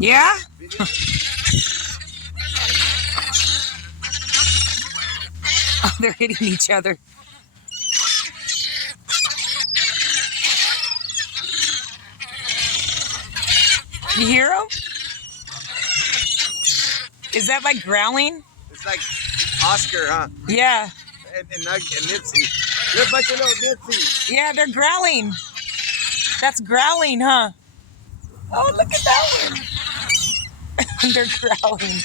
Yeah? Oh, they're hitting each other. You hear them? Is that like growling? It's like Oscar, huh? Yeah. And Nipsey. They're a bunch of little Nipsey. Yeah, they're growling. That's growling, huh? Oh, look at that one. They're growling.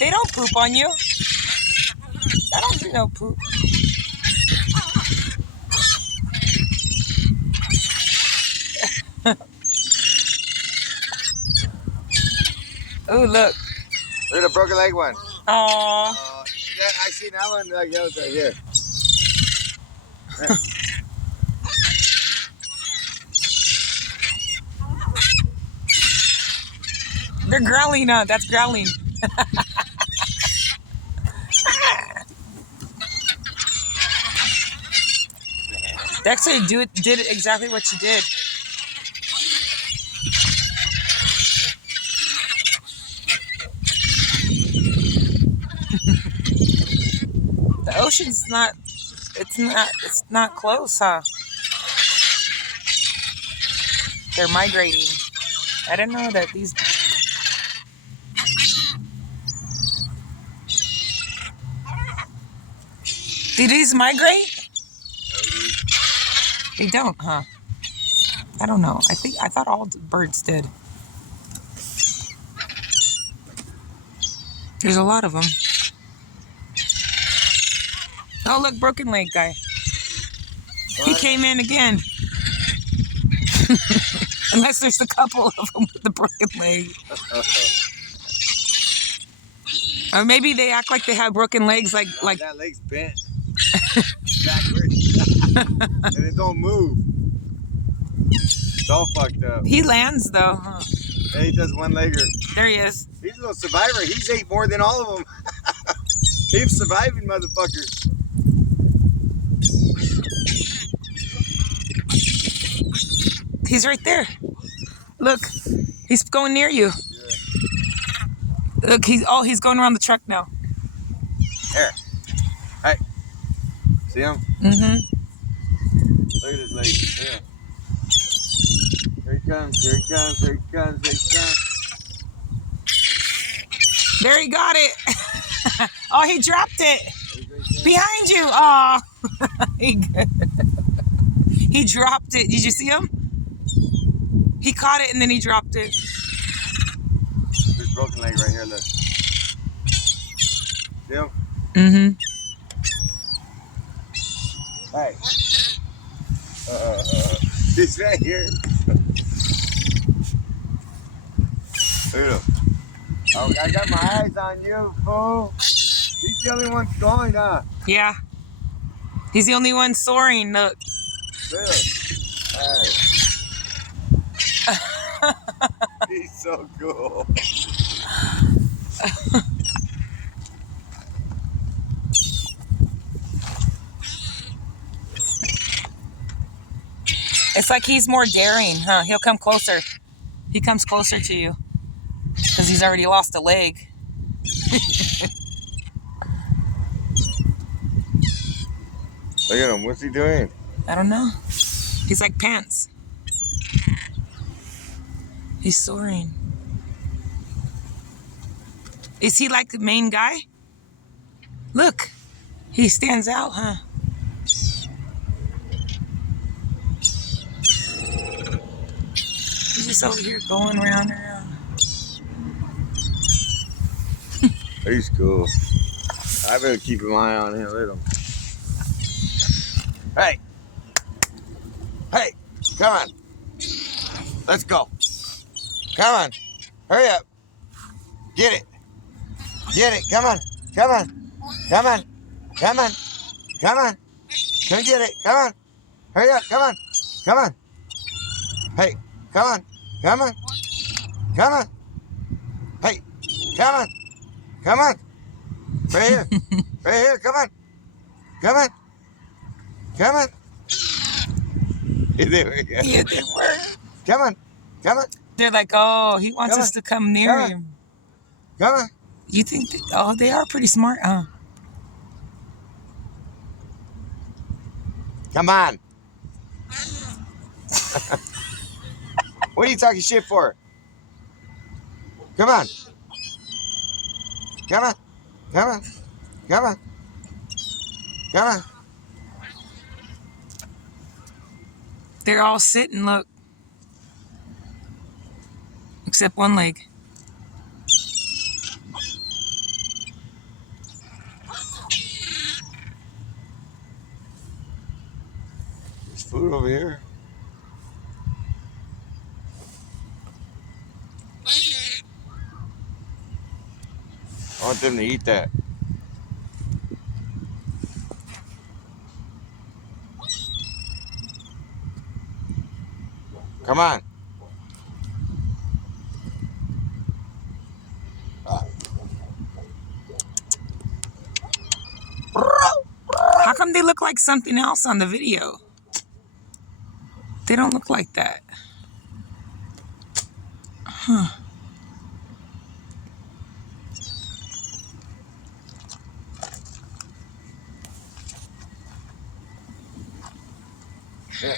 They don't poop on you. I don't do no poop. Oh, look. Look at the broken leg one. Aww. I see that one like that was right here. They're growling, huh? That's growling. They actually did exactly what you did. The ocean's not. It's not close, huh? They're migrating. I didn't know that these. Do these migrate? They don't, huh? I don't know. I thought all birds did. There's a lot of them. Oh, look, broken leg guy. He came in again. Unless there's a couple of them with the broken leg. Or maybe they act like they have broken legs, like that leg's bent backwards, and it don't move. It's all fucked up. He lands though, huh? Yeah, he does one legger. There he is. He's a little survivor. He's ate more than all of them. He's surviving, motherfucker. He's right there. Look, he's going near you. Yeah. Look, he's going around the truck now. Here. Hey. See him? Mm-hmm. Look at his legs. Yeah. Here he comes. Here he comes. Here he comes. Here he comes. There he got it. Oh, he dropped it. Behind you. Oh. He dropped it. Did you see him? He caught it and then he dropped it. There's broken leg right here, look. See him? Mm-hmm. Hey. He's right here. Look at him. Oh, I got my eyes on you, fool. He's the only one going, huh? Yeah. He's the only one soaring. Look. Really? Hey. He's so cool. It's like he's more daring, huh? He'll come closer. He comes closer to you because he's already lost a leg. Look at him. What's he doing? I don't know. He's like pants. He's soaring. Is he like the main guy? Look, he stands out, huh? He's just over here going round and round. He's cool. I better keep an eye on him. Look at him. Hey. Hey. Come on. Let's go. Come on. Hurry up. Get it. Get it. Come on. Come on. Come on. Come on. Come on. Come get it. Come on. Hurry up. Come on. Come on. Hey. Come on. Come on. Come on. Hey. Come on. Come on. Right here. Right here. Come on. Come on. Come on. There we go. Yeah, they were. Come on. Come on. They're like, oh, he wants Come us on. to come near Come on. him. Come on. You think, oh, they are pretty smart, huh? Come on. What are you talking shit for? Come on. Come on. Come on. Come on. Come on. They're all sitting, look. Except one leg. There's food over here. I want them to eat that. Come on. How come they look like something else on the video? They don't look like that. Huh. Yeah.